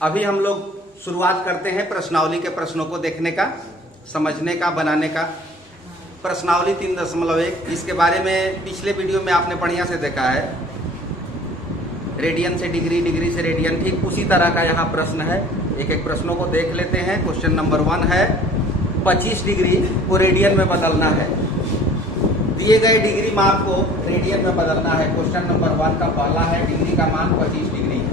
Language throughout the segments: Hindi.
अभी हम लोग शुरुआत करते हैं प्रश्नावली के प्रश्नों को देखने का, समझने का, बनाने का। प्रश्नावली 3.1 इसके बारे में पिछले वीडियो में आपने बढ़िया से देखा है। रेडियन से डिग्री, डिग्री से रेडियन, ठीक उसी तरह का यहाँ प्रश्न है। एक एक प्रश्नों को देख लेते हैं। क्वेश्चन नंबर 1 है 25 डिग्री को रेडियन में बदलना है। दिए गए डिग्री माप को रेडियन में बदलना है। क्वेश्चन नंबर 1 का पहला है, डिग्री का मान 25 डिग्री है।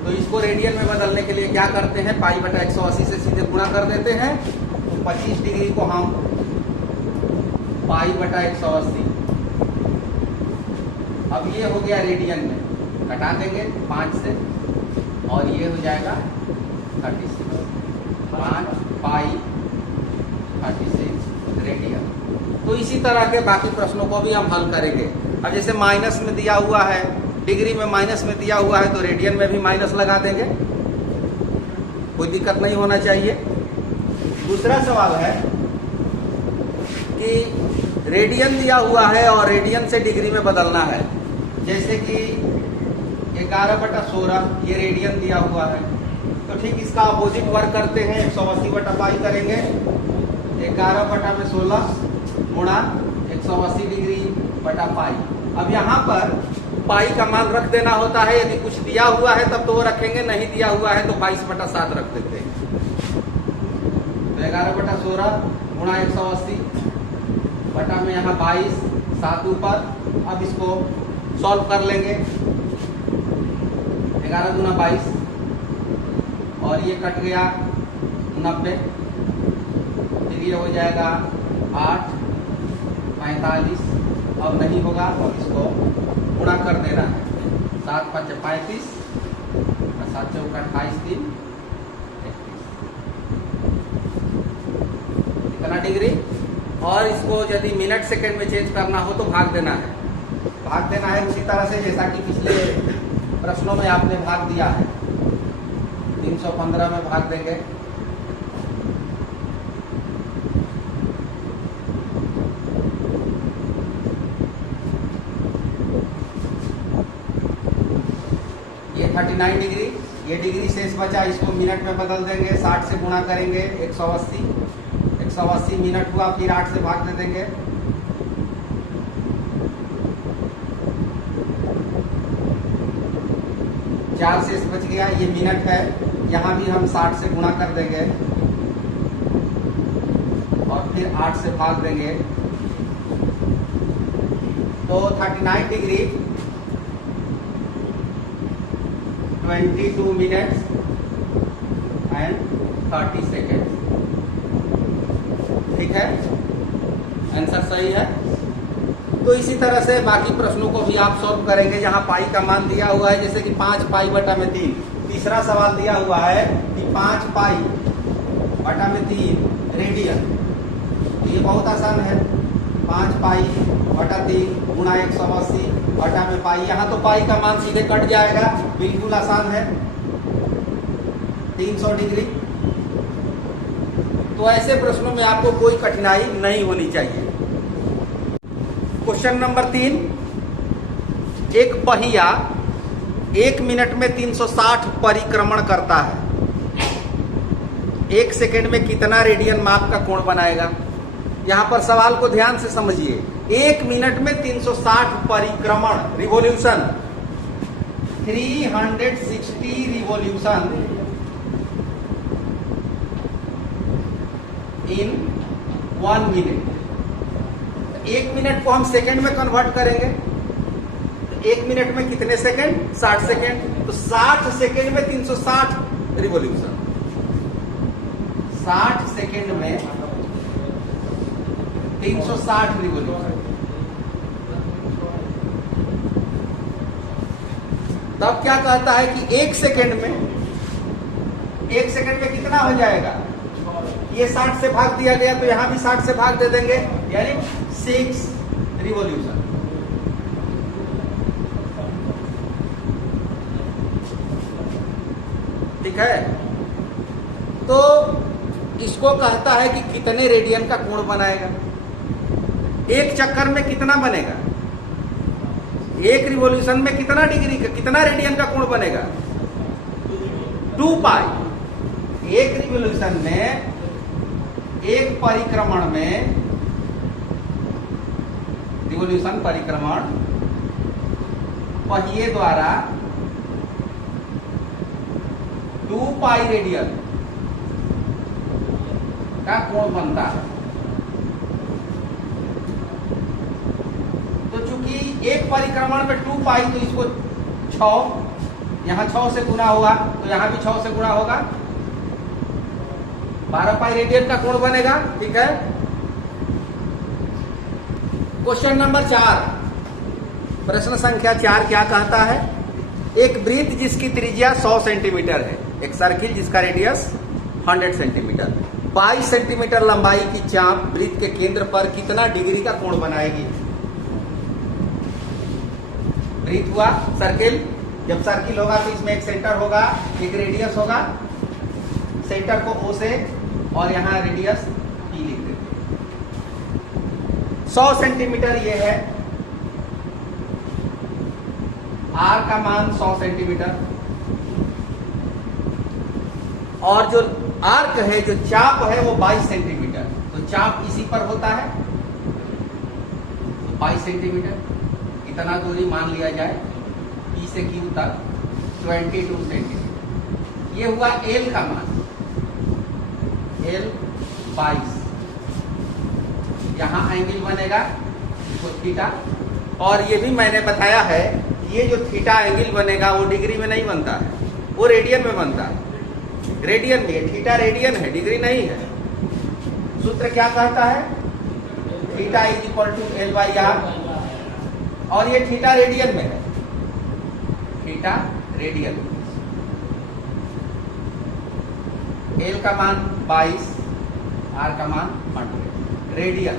तो इसको रेडियन में बदलने के लिए क्या करते हैं, पाई बटा 180 से सीधे गुणा कर देते हैं। तो 25 डिग्री को हम पाई बटा 180, अब ये हो गया रेडियन में, घटा देंगे 5 से और ये हो जाएगा 36, 5 पाई 36 रेडियन। तो इसी तरह के बाकी प्रश्नों को भी हम हल करेंगे। अब जैसे माइनस में दिया हुआ है, डिग्री में माइनस में दिया हुआ है, तो रेडियन में भी माइनस लगा देंगे, कोई दिक्कत नहीं होना चाहिए। दूसरा सवाल है कि रेडियन दिया हुआ है और रेडियन से डिग्री में बदलना है। जैसे कि 11/16 ये रेडियन दिया हुआ है, तो ठीक इसका अपोजिट वर्क करते हैं, 180 बटा पाई करेंगे। 11/16 गुणा 180 डिग्री बटा पाई। अब यहाँ पर पाई का मान रख देना होता है। यदि कुछ दिया हुआ है तब तो वो रखेंगे, नहीं दिया हुआ है तो 22/7 रख देते हैं। तो 11/16 गुणा 180 बटा में यहाँ 22, 7 ऊपर। अब इसको सॉल्व कर लेंगे। 11 दूना 22 और ये कट गया 90, फिर ये हो जाएगा 8, 45, अब नहीं होगा, अब इसको गुणा कर देना है। 7 5 35 और 7 4 28, 3 31 इतना डिग्री। और इसको यदि मिनट सेकंड में चेंज करना हो तो भाग देना है। भाग देना है उसी तरह से जैसा कि पिछले प्रश्नों में आपने भाग दिया है। 315 में भाग देंगे। ये 39 डिग्री, ये डिग्री शेष बचा, इसको मिनट में बदल देंगे। 60 से गुणा करेंगे 180, 180 मिनट हुआ, फिर 8 से भाग दे देंगे। 4 शेष बच गया, ये मिनट है। यहाँ भी हम 60 से गुणा कर देंगे और फिर 8 से भाग देंगे। तो 39 डिग्री 22 मिनट्स एंड 30 सेकेंड। ठीक है, आंसर सही है। तो इसी तरह से बाकी प्रश्नों को भी आप सॉल्व करेंगे जहां पाई का मान दिया हुआ है। जैसे कि 5 पाई बटा में 3। तीसरा सवाल दिया हुआ है कि 5 पाई बटा में 3 रेडियन। ये बहुत आसान है। 5 पाई बटा 3 गुणा 180 बटा में पाई। यहाँ तो पाई का मान सीधे कट जाएगा, बिल्कुल आसान है। 300 डिग्री। तो ऐसे प्रश्नों में आपको कोई कठिनाई नहीं होनी चाहिए। क्वेश्चन नंबर 3, एक पहिया 1 मिनट में 360 परिक्रमण करता है। 1 सेकेंड में कितना रेडियन माप का कोण बनाएगा? यहां पर सवाल को ध्यान से समझिए। 1 मिनट में 360 परिक्रमण, revolution, 360 revolution in 1 minute. 1 minute को हम सेकंड में कन्वर्ट करेंगे। 1 मिनट में कितने सेकंड? 60 सेकंड। तो 60 सेकंड में 360 रिवॉल्यूशन। 60 सेकंड में 360 रिवॉल्यूशन। तब क्या कहता है कि 1 सेकंड में कितना हो जाएगा? ये 60 से भाग दिया गया तो यहां भी 60 से भाग दे देंगे, यानी 6 रिवॉल्यूशन। ठीक है, तो इसको कहता है कि कितने रेडियन का कोण बनाएगा। एक चक्कर में कितना बनेगा? एक रिवॉल्यूशन में कितना डिग्री का, कितना रेडियन का कोण बनेगा? 2 पाई, एक रिवोल्यूशन में, एक परिक्रमण में, रिवोल्यूशन परिक्रमण पहिए द्वारा 2 पाई रेडियन का कोण बनता है। तो चूंकि एक परिक्रमण में 2 पाई, तो इसको 6, यहां 6 से गुना होगा, तो यहां भी 6 से गुना होगा, 12 पाई रेडियन का कोण बनेगा। ठीक है। क्वेश्चन नंबर 4, प्रश्न संख्या 4 क्या कहता है? एक वृत्त जिसकी त्रिज्या 100 सेंटीमीटर है, एक सर्किल जिसका रेडियस 100 सेंटीमीटर, 22 सेंटीमीटर लंबाई की चाप वृत्त के केंद्र पर कितना डिग्री का कोण बनाएगी? वृत्त हुआ सर्किल, जब सर्किल होगा तो इसमें एक सेंटर होगा, एक रेडियस होगा, सेंटर को O से और यहां रेडियस P लिख देते हैं। 100 सेंटीमीटर ये है, R का मान 100 सेंटीमीटर, और जो आर्क है, जो चाप है वो 22 सेंटीमीटर, तो चाप इसी पर होता है, तो 22 सेंटीमीटर इतना दूरी मान लिया जाए, P से Q तक 22 सेंटीमीटर। ये हुआ L का मान, L 22, यहां एंगल बनेगा थीटा, और ये भी मैंने बताया है, ये जो थीटा एंगल बनेगा वो डिग्री में नहीं बनता है, वो रेडियन में बनता है। रेडियन में, थीटा रेडियन है, डिग्री नहीं है। सूत्र क्या कहता है? Theta is equal to L by R, और ये थीटा रेडियन में है, थीटा रेडियन। L का मान 22, R का मान 100 रेडियन।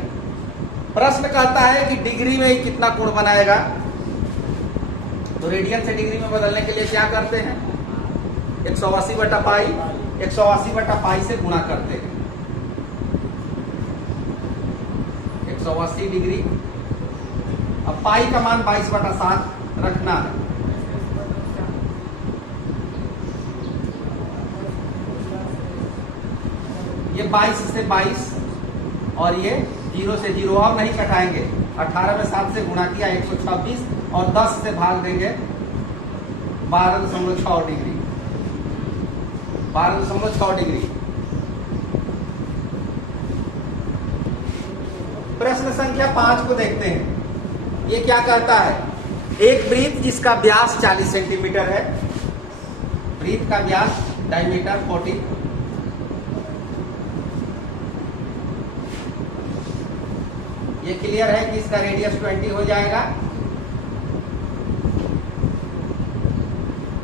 प्रश्न कहता है कि डिग्री में कितना कोण बनाएगा? तो रेडियन से डिग्री में बदलने के लिए क्या करते हैं? 180 बटा पाई, 180 बटा पाई से गुणा करते हैं, 180 डिग्री। अब पाई का मान 22 बटा 7 रखना है, ये 22 से 22, और ये 0 से 0, अब नहीं कटाएंगे, 18 में 7 से गुणा किया 126, और 10 से भाग देंगे 12.6 डिग्री, 12.6 डिग्री। प्रश्न संख्या 5 को देखते हैं। ये क्या कहता है? एक वृत्त जिसका व्यास 40 सेंटीमीटर है, वृत्त का व्यास डायमीटर 40, ये क्लियर है कि इसका रेडियस 20 हो जाएगा।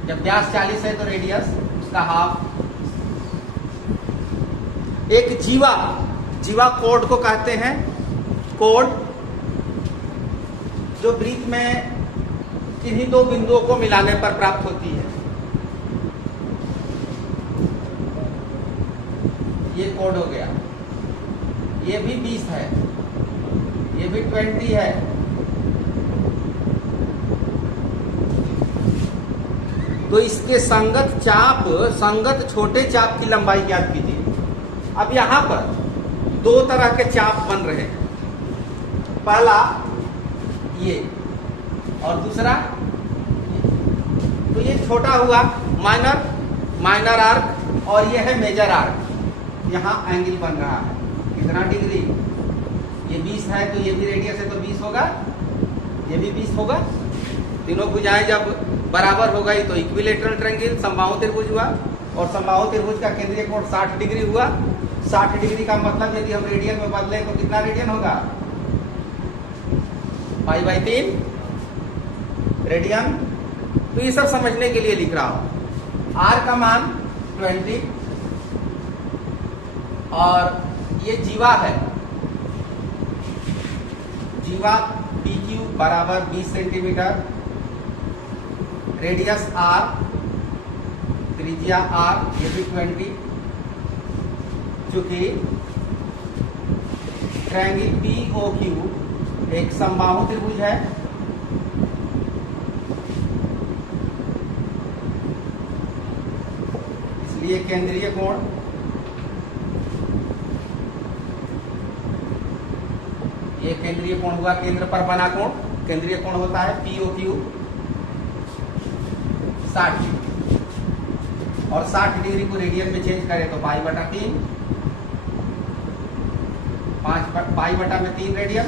जब व्यास 40 है तो रेडियस उसका हाफ। एक जीवा, जीवा कोड को कहते हैं, कोड जो वृत्त में किन्हीं दो बिंदुओं को मिलाने पर प्राप्त होती है, ये कोड हो गया। ये भी 20 है, ये भी 20 है, तो इसके संगत चाप, संगत छोटे चाप की लंबाई ज्ञात कीजिए। अब यहां पर दो तरह के चाप बन रहे हैं, पहला ये और दूसरा ये। तो ये छोटा हुआ माइनर, माइनर आर्क, और ये है मेजर आर्क। यहां एंगल बन रहा है कितना डिग्री? ये 20 है, तो ये भी रेडियस है तो 20 होगा, ये भी 20 होगा। तीनों भुजाएं जब बराबर हो गई तो इक्विलेटरल ट्रायंगल, समबाहु त्रिभुज हुआ, और समबाहु त्रिभुज का केंद्रीय कोण 60 डिग्री हुआ। 60 डिग्री का मतलब यदि हम रेडियन में बदले तो कितना रेडियन होगा? π/3 रेडियन। तो ये सब समझने के लिए लिख रहा हूं। R का मान 20, और ये जीवा है, जीवा PQ बराबर 20 सेंटीमीटर, रेडियस R, त्रिज्या R, ये भी 20। चूंकि ट्रायंगल POQ एक समबाहु त्रिभुज है, ये केंद्रीय कोण, ये केंद्रीय कोण हुआ, केंद्र पर बना कोण। केंद्रीय कोण होता है POQ 60 डिग्री, और 60 डिग्री को रेडियन में चेंज करें तो π/3, 5π/3 रेडियन।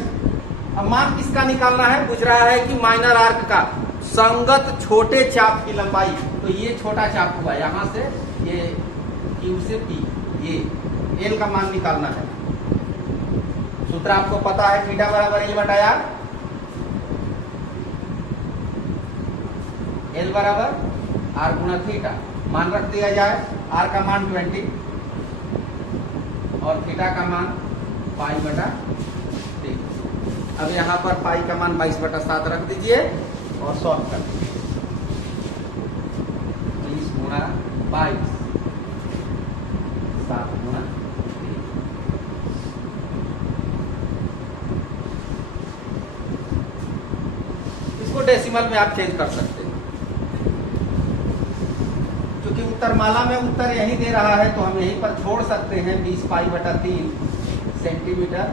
अब मान किसका निकालना है, पूछ रहा है कि माइनर आर्क का संगत छोटे चाप की लंबाई। तो ये छोटा चाप हुआ, यहां से ये Q से P, ये L का मान निकालना है। सूत्र आपको पता है, थीटा बराबर L/R, L बराबर R गुणा थीटा। मान रख दिया जाए, R का मान 20 और थीटा का मान π/3। अब यहाँ पर पाई का मान 22/7 रख दीजिए और सॉल्व कर दीजिए। 20 गुणा 22, 7 गुणा 3। इसको डेसिमल में आप चेंज कर सकते हैं। क्योंकि उत्तरमाला में उत्तर यही दे रहा है तो हम यहीं पर छोड़ सकते हैं 20π/3 सेंटीमीटर,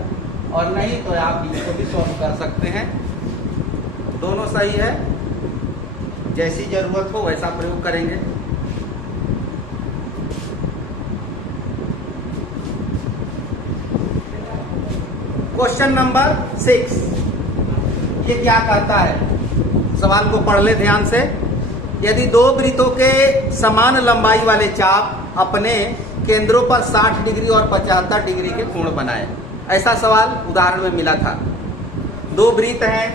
और नहीं तो आप इसको भी सॉल्व कर सकते हैं। दोनों सही है, जैसी जरूरत हो वैसा प्रयोग करेंगे। क्वेश्चन नंबर 6, ये क्या कहता है, सवाल को पढ़ ले ध्यान से। यदि दो वृत्तों के समान लंबाई वाले चाप अपने केंद्रों पर 60 डिग्री और 75 डिग्री के कोण बनाए। ऐसा सवाल उदाहरण में मिला था। दो वृत्त हैं,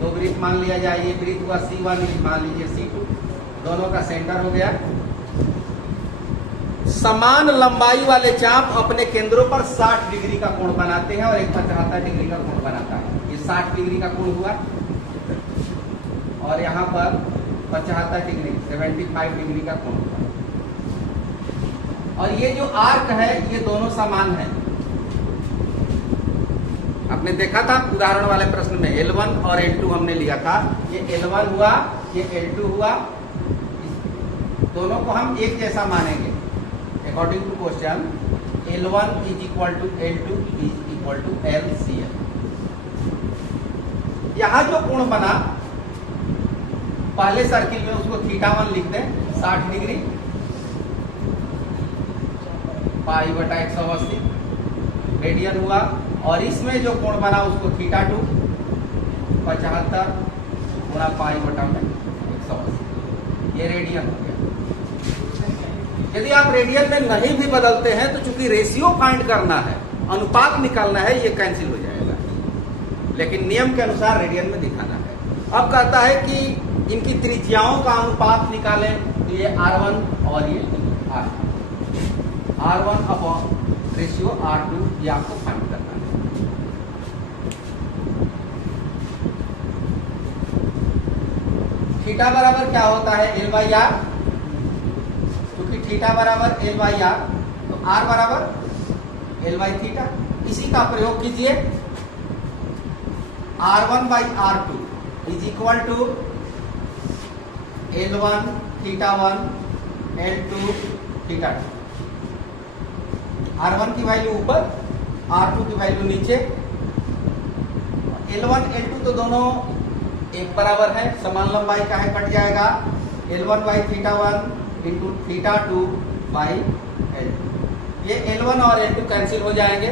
दो वृत्त मान लिया जाए, ये वृत्त हुआ C1, मान लीजिए C2, दोनों का सेंटर हो गया। समान लंबाई वाले चाप अपने केंद्रों पर 60 डिग्री का कोण बनाते हैं और एक 75 डिग्री का कोण बनाता है। ये 60 डिग्री का कोण हुआ और यहाँ पर 75 डिग्री 75 डिग्री का कोण हुआ। और ये जो आर्क है ये दोनों समान है। आपने देखा था उदाहरण वाले प्रश्न में L1 और L2 हमने लिया था। ये L1 हुआ, ये L2 हुआ, दोनों को हम एक जैसा मानेंगे। According to question L1 is equal to L2 is equal to LCL। यहां जो कोण बना पहले सर्किल में उसको θ1 लिख दें, 60 डिग्री π/180 रेडियन हुआ। और इसमें जो कोण बना उसको θ2 75 गुणा π/180, ये रेडियन हो गया। यदि आप रेडियन में नहीं भी बदलते हैं तो चूंकि रेशियो फाइंड करना है, अनुपात निकालना है, ये कैंसिल हो जाएगा, लेकिन नियम के अनुसार रेडियन में दिखाना है। अब कहता है कि इनकी त्रिज्याओं का अनुपात निकालें, तो ये R1 और ये R1 अपॉन रेशियो R2, ये आपको फाइंड करना है। थीटा बराबर क्या होता है, L/R। क्योंकि थीटा बराबर L/R तो R बराबर L/θ। इसी का प्रयोग कीजिए। R1/R2 is equal to L1 θ1 L2 θ2। R1 की वैल्यू ऊपर, R2 की वैल्यू नीचे। L1 L2 तो दोनों एक बराबर है, समान लंबाई का है, कट जाएगा। L1/θ1 into θ2/L2। ये L1 और L2 कैंसिल हो जाएंगे।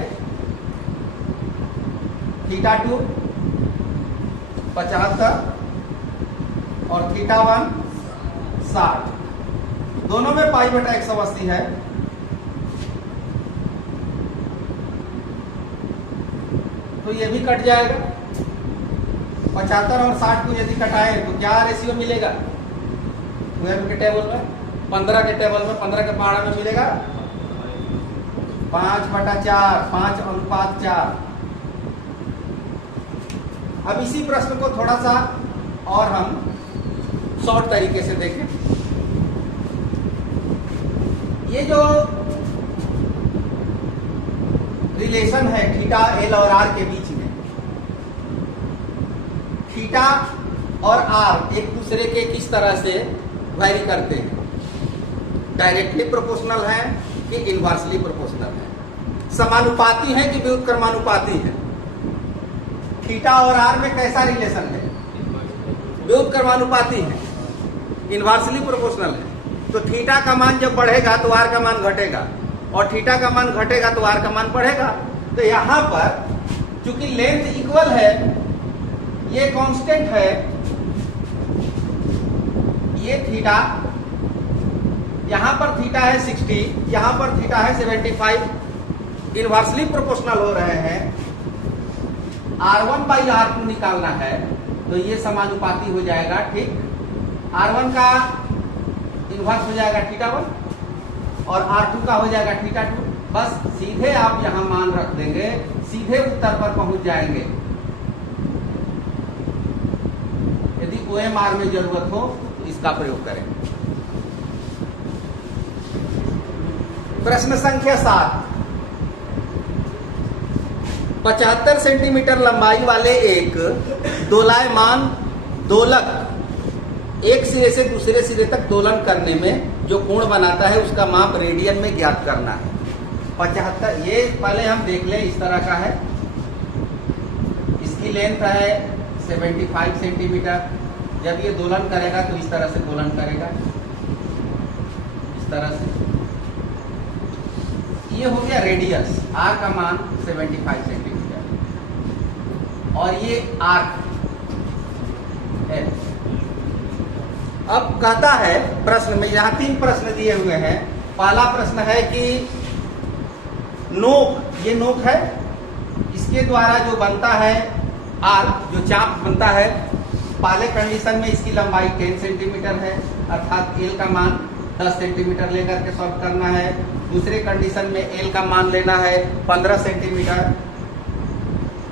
θ2 75 और θ1 60, दोनों में π/180 है। तो ये भी कट जाएगा। 75 और 60 को यदि कटाए तो क्या रेशियो मिलेगा, 12 के टेबल में, 15 के टेबल में, 15 के पहाड़ा में मिलेगा 5/4, 5:4। अब इसी प्रश्न को थोड़ा सा और हम शॉर्ट तरीके से देखें। ये जो रिलेशन है थीटा L और R के बीच में, थीटा और आर एक दूसरे के किस तरह से वैरी करते हैं, डायरेक्टली प्रोपोर्शनल है कि इनवर्सली प्रोपोर्शनल है, समानुपाती है कि व्युत्क्रमानुपाती है। थीटा और आर में कैसा रिलेशन है, व्युत्क्रमानुपाती है, इनवर्सली प्रोपोर्शनल है। तो थीटा का मान जब बढ़ेगा तो आर का मान घटेगा, और थीटा का मान घटेगा तो आर का मान बढ़ेगा। तो यहां पर चूंकि लेंथ इक्वल है, ये कांस्टेंट है, ये थीटा, यहां पर थीटा है 60, यहां पर थीटा है 75, इनवर्सली प्रोपोर्शनल हो रहे हैं। R1 बाई R2 निकालना है तो ये समानुपाती हो जाएगा, ठीक। R1 का इनवर्स हो जाएगा θ1 और R2 का हो जाएगा θ2। बस सीधे आप यहां मान रख देंगे, सीधे उत्तर पर पहुंच जाएंगे। यदि OMR में जरूरत हो तो इसका प्रयोग करें। प्रश्न संख्या 7, 75 सेंटीमीटर लंबाई वाले एक दोलायमान दोलक एक सिरे से दूसरे सिरे तक दोलन करने में जो कोण बनाता है उसका माप रेडियन में ज्ञात करना है। 75, ये पहले हम देख लें, इस तरह का है, इसकी लेंथ है 75 सेंटीमीटर। जब ये दोलन करेगा तो इस तरह से दोलन करेगा, इस तरह से। ये हो गया रेडियस, आर का मान 75 सेंटीमीटर, और ये आर्क है। अब कहता है प्रश्न में, यहां 3 प्रश्न दिए हुए हैं। पहला प्रश्न है कि नोक, ये नोक है, इसके द्वारा जो बनता है आर्क, जो चाप बनता है, पहले कंडीशन में इसकी लंबाई 10 सेंटीमीटर है, अर्थात एल का मान 10 सेंटीमीटर लेकर के सॉल्व करना है। दूसरे कंडीशन में एल का मान लेना है 15 सेंटीमीटर,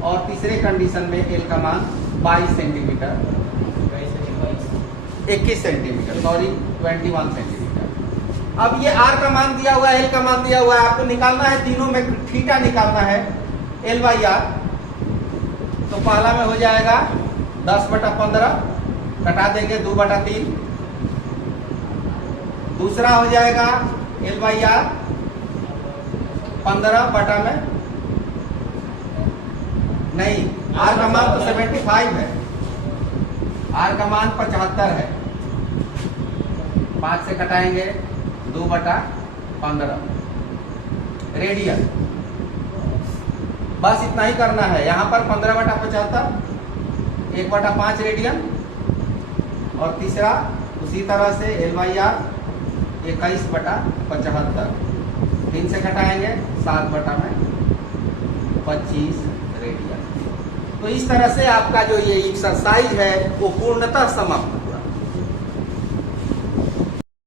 और तीसरे कंडीशन में एल का मान 22 सेंटीमीटर, 21 सेंटीमीटर, सॉरी 21 सेंटीमीटर। अब ये आर का मान दिया हुआ है, एल का मान दिया हुआ है, आपको निकालना है, तीनों में थीटा निकालना है, एल बाई आर। तो पहला में हो जाएगा 10/15, घटा देंगे 2/3। दूसरा हो जाएगा एल बाई आर 15 में, नहीं, आर का मान तो 75 है, आर का मान 75 है, 5 से घटाएंगे 2/15 रेडियन। बस इतना ही करना है। यहां पर 15/75, 1/5 रेडियन, और तीसरा उसी तरह से एल बाई आर 21/75, 3 से घटाएंगे 7/25 रेडियन। तो इस तरह से आपका जो ये एक्सरसाइज है वो पूर्णतः समाप्त।